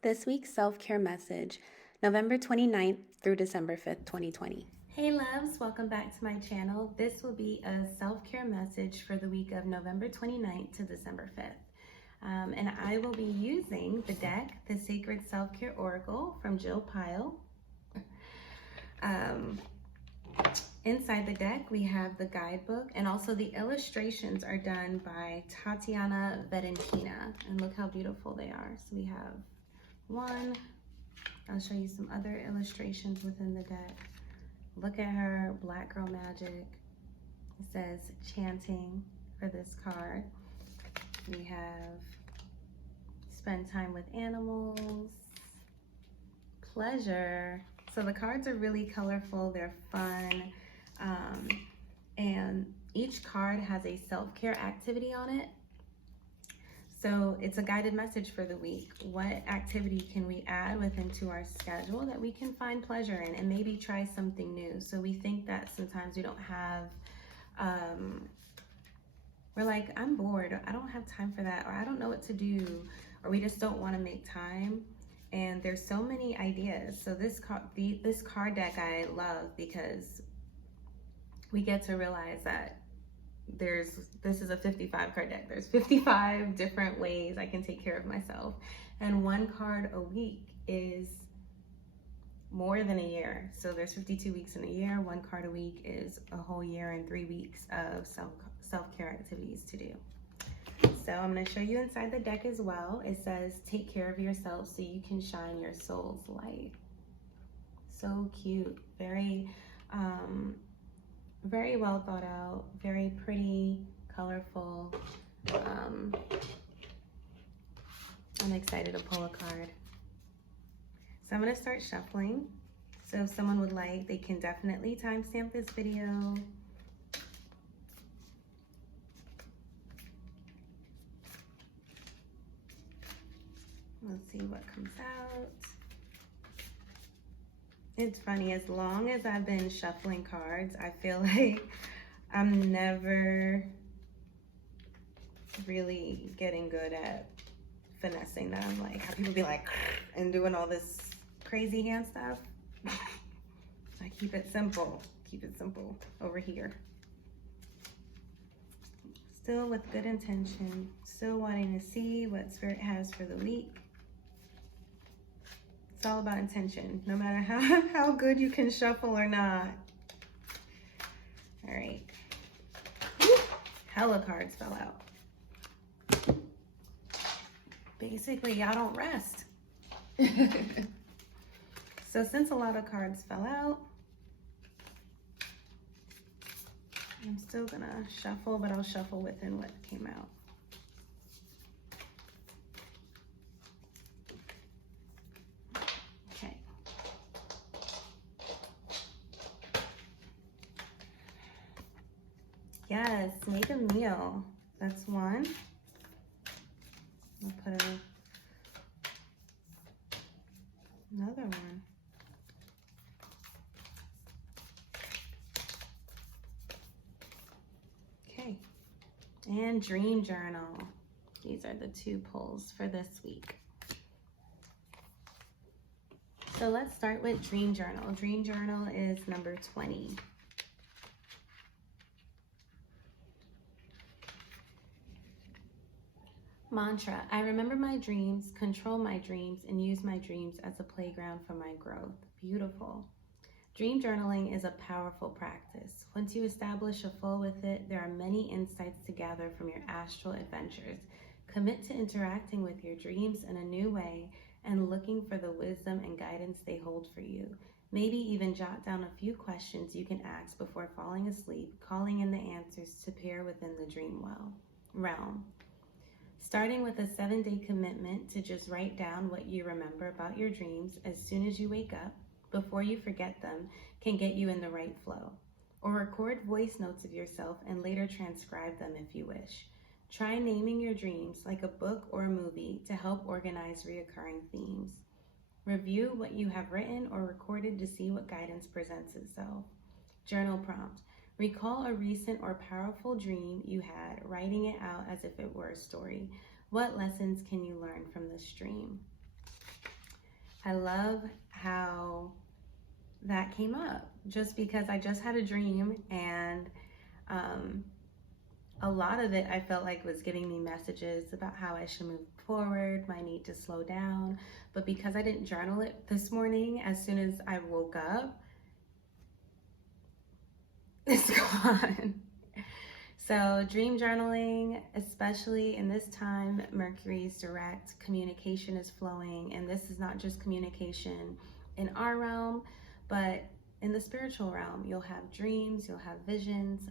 This week's self-care message, November 29th through December 5th, 2020. Hey loves, welcome back to my channel. This will be a self-care message for the week of November 29th to December 5th. And I will be using the deck, the Sacred Self-Care Oracle from Jill Pyle. Inside the deck, we have the guidebook, and also the illustrations are done by Tatiana Vedenkina. And look how beautiful they are. So we have one. I'll show you some other illustrations within the deck. Look at her, Black Girl Magic. It says chanting for this card. We have spend time with animals, pleasure. So the cards are really colorful, they're fun. And each card has a self-care activity on it. So it's a guided message for the week. What activity can we add into our schedule that we can find pleasure in and maybe try something new? So we think that sometimes we don't have, we're like, I'm bored, I don't have time for that, or I don't know what to do, or we just don't want to make time. And there's so many ideas. So this card deck I love because we get to realize that this is a 55 card deck. There's 55 different ways I can take care of myself. And one card a week is more than a year. So there's 52 weeks in a year. One card a week is a whole year and 3 weeks of self-care activities to do. So I'm going to show you inside the deck as well. It says, take care of yourself so you can shine your soul's light. So cute. Very well thought out, very pretty, colorful. I'm excited to pull a card. So I'm going to start shuffling. So if someone would like, they can definitely timestamp this video. Let's see what comes out. It's funny, as long as I've been shuffling cards, I feel like I'm never really getting good at finessing them. Like how people be like and doing all this crazy hand stuff. I keep it simple over here. Still with good intention, still wanting to see what Spirit has for the week. It's all about intention, no matter how good you can shuffle or not. All right. Hella cards fell out. Basically, y'all don't rest. So since a lot of cards fell out, I'm still gonna shuffle, but I'll shuffle within what came out. Yes, make a meal. That's one. I'll put another one. Okay. And dream journal. These are the two pulls for this week. So let's start with dream journal. Dream journal is number 20. Mantra, I remember my dreams, control my dreams, and use my dreams as a playground for my growth. Beautiful. Dream journaling is a powerful practice. Once you establish a flow with it, there are many insights to gather from your astral adventures. Commit to interacting with your dreams in a new way and looking for the wisdom and guidance they hold for you. Maybe even jot down a few questions you can ask before falling asleep, calling in the answers to appear within the dream realm. Starting with a 7-day commitment to just write down what you remember about your dreams as soon as you wake up, before you forget them, can get you in the right flow. Or record voice notes of yourself and later transcribe them if you wish. Try naming your dreams like a book or a movie to help organize recurring themes. Review what you have written or recorded to see what guidance presents itself. Journal prompt. Recall a recent or powerful dream you had, writing it out as if it were a story. What lessons can you learn from this dream? I love how that came up just because I just had a dream, and a lot of it I felt like was giving me messages about how I should move forward, my need to slow down. But because I didn't journal it this morning, as soon as I woke up, it's gone. So dream journaling, especially in this time, Mercury's direct communication is flowing, and this is not just communication in our realm, but in the spiritual realm. You'll have dreams, you'll have visions,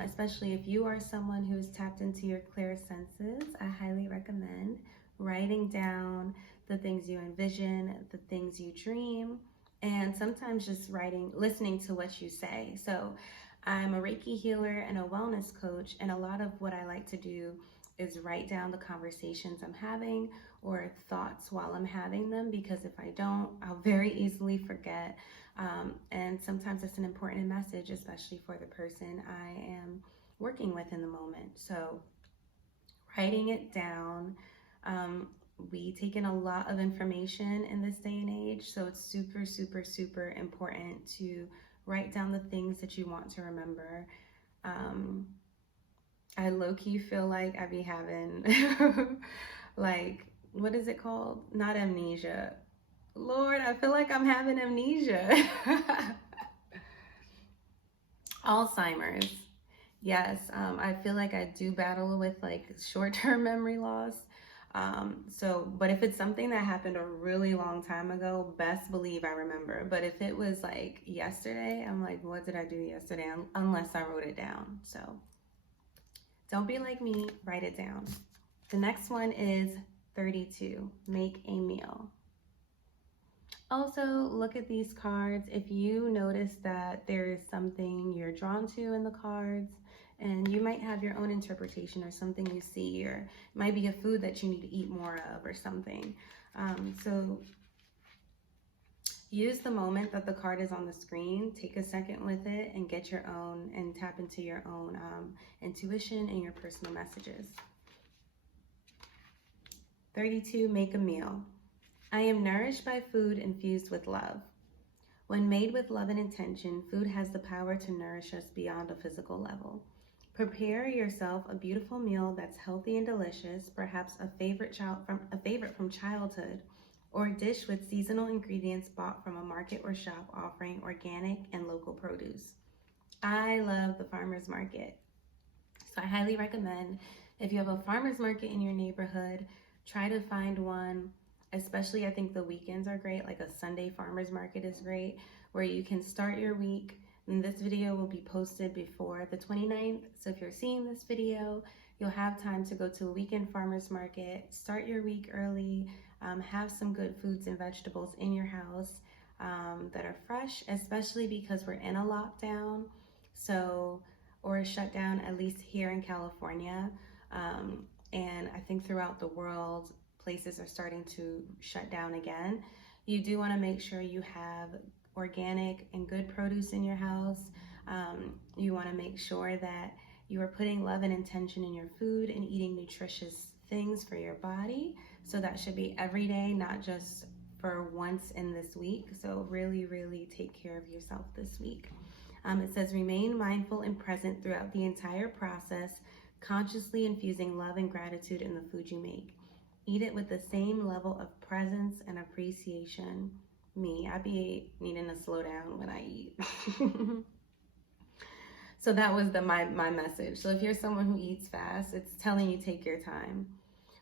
especially if you are someone who is tapped into your clear senses. I highly recommend writing down the things you envision, the things you dream, and sometimes just listening to what you say. So I'm a Reiki healer and a wellness coach, and a lot of what I like to do is write down the conversations I'm having or thoughts while I'm having them, because if I don't, I'll very easily forget. And sometimes it's an important message, especially for the person I am working with in the moment. So writing it down, we take in a lot of information in this day and age, so it's super, super, super important to write down the things that you want to remember. I low-key feel like I be having like, what is it called? Not amnesia. Lord, I feel like I'm having amnesia. Alzheimer's. Yes, I feel like I do battle with like short-term memory loss. But if it's something that happened a really long time ago, best believe I remember. But if it was like yesterday, I'm like, what did I do yesterday? Unless I wrote it down. So don't be like me, write it down. The next one is 32, make a meal. Also, look at these cards. If you notice that there is something you're drawn to in the cards, and you might have your own interpretation or something you see, or it might be a food that you need to eat more of or something. So use the moment that the card is on the screen, take a second with it and get your own, and tap into your own intuition and your personal messages. 32, make a meal. I am nourished by food infused with love. When made with love and intention, food has the power to nourish us beyond a physical level. Prepare yourself a beautiful meal that's healthy and delicious, perhaps a favorite from childhood, or a dish with seasonal ingredients bought from a market or shop offering organic and local produce. I love the farmer's market. So I highly recommend, if you have a farmer's market in your neighborhood, try to find one. Especially, I think the weekends are great, like a Sunday farmer's market is great, where you can start your week. And this video will be posted before the 29th. So if you're seeing this video, you'll have time to go to a weekend farmer's market, start your week early, have some good foods and vegetables in your house that are fresh, especially because we're in a lockdown, or a shutdown, at least here in California. And I think throughout the world, places are starting to shut down again. You do want to make sure you have organic and good produce in your house. You want to make sure that you are putting love and intention in your food and eating nutritious things for your body. So that should be every day, not just for once in this week. So really, really take care of yourself this week. It says, remain mindful and present throughout the entire process, consciously infusing love and gratitude in the food you make. Eat it with the same level of presence and appreciation. I be needing to slow down when I eat. So that was my message. So if you're someone who eats fast, it's telling you take your time.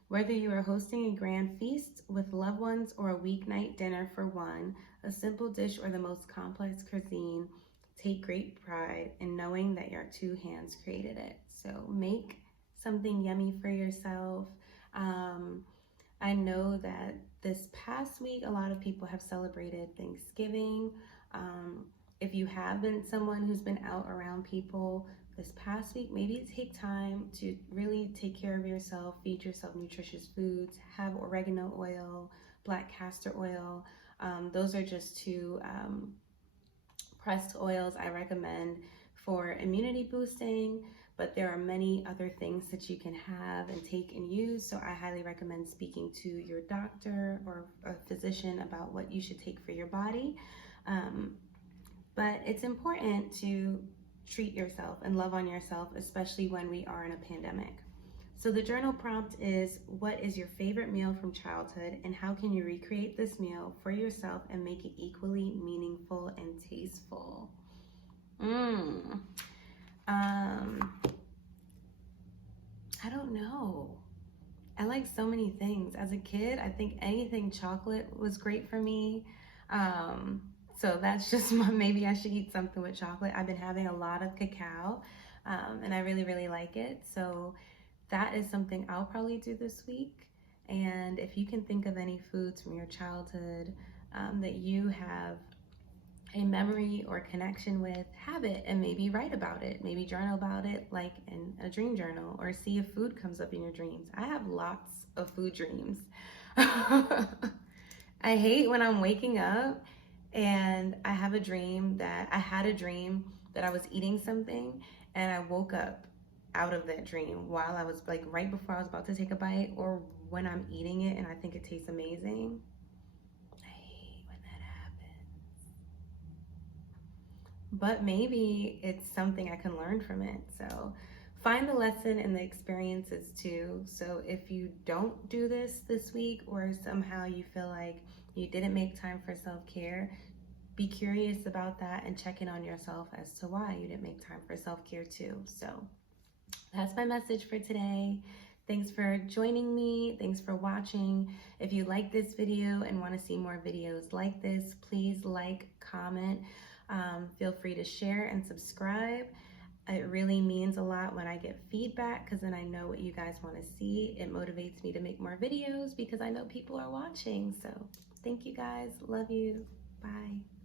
Whether you are hosting a grand feast with loved ones or a weeknight dinner for one, a simple dish or the most complex cuisine, take great pride in knowing that your two hands created it. So make something yummy for yourself. I know that this past week, a lot of people have celebrated Thanksgiving. If you have been someone who's been out around people this past week, maybe take time to really take care of yourself, feed yourself nutritious foods, have oregano oil, black castor oil. Those are just two pressed oils I recommend for immunity boosting, but there are many other things that you can have and take and use. So I highly recommend speaking to your doctor or a physician about what you should take for your body. But it's important to treat yourself and love on yourself, especially when we are in a pandemic. So the journal prompt is, what is your favorite meal from childhood, and how can you recreate this meal for yourself and make it equally meaningful and tasteful? I don't know. I like so many things. As a kid, I think anything chocolate was great for me. So that's just maybe I should eat something with chocolate. I've been having a lot of cacao, and I really, really like it. So that is something I'll probably do this week. And if you can think of any foods from your childhood that you have a memory or connection with, have it and maybe write about it. Maybe journal about it like in a dream journal, or see if food comes up in your dreams. I have lots of food dreams. I hate when I'm waking up and I had a dream that I was eating something, and I woke up out of that dream while I was like right before I was about to take a bite, or when I'm eating it and I think it tastes amazing. I hate when that happens. But maybe it's something I can learn from it. So find the lesson in the experiences too. So if you don't do this week, or somehow you feel like you didn't make time for self-care, be curious about that and check in on yourself as to why you didn't make time for self-care too. So that's my message for today. Thanks for joining me. Thanks for watching. If you like this video and want to see more videos like this, please like, comment. Feel free to share and subscribe. It really means a lot when I get feedback, because then I know what you guys want to see. It motivates me to make more videos because I know people are watching. So thank you guys. Love you. Bye.